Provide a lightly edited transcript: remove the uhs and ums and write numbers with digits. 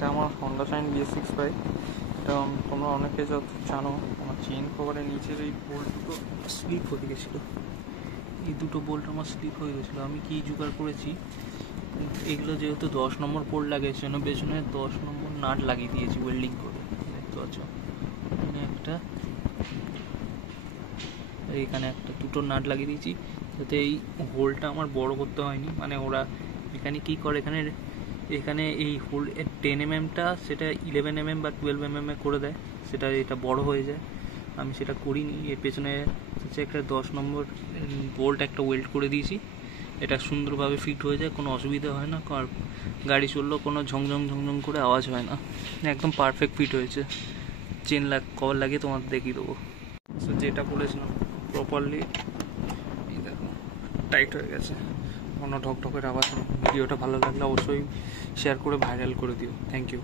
এটা আমার Honda shine BS65। এটা তোমরা অনেকে যত জানো, আমার চেন কভারের নিচের এই বোল্ট দুটো স্লিপ হয়ে গেছিলো। এই দুটো বোল্ট আমার স্লিপ হয়ে গেছিলো। আমি কি জোগাড় করেছি, এগুলো যেহেতু 10 নম্বর পোল লাগে, সেজন্য পেছনে 10 নম্বর নাট লাগিয়ে দিয়েছি ওয়েল্ডিং করে, দেখতে পাচ্ছ। এখানে একটা, এখানে একটা, দুটো নাট লাগিয়ে দিয়েছি যাতে এই হোলটা আমার বড় করতে হয়নি। মানে ওরা এখানে কী করে, এখানে এই হোল 10 mm সেটা 11 mm বা 12 mm করে দেয়, সেটা এটা বড় হয়ে যায়। আমি সেটা করিনি। এর পেছনে হচ্ছে একটা 10 নম্বর বোল্ট একটা ওয়েল্ড করে দিয়েছি। এটা সুন্দরভাবে ফিট হয়ে যায়, কোনো অসুবিধা হয় না। আর গাড়ি চললেও কোনো ঝংঝং ঝংঝং করে আওয়াজ হয় না, একদম পারফেক্ট ফিট হয়েছে। চেন কভার লাগিয়ে তোমার দেখিয়ে দেবো। সো যেটা বলেছিলাম প্রপারলি এই দেখো টাইট হয়ে গেছে, কোনো ঢকঢকের আওয়াজ নেই। ভিডিওটা ভালো লাগলে অবশ্যই শেয়ার করে ভাইরাল করে দিও। Thank you.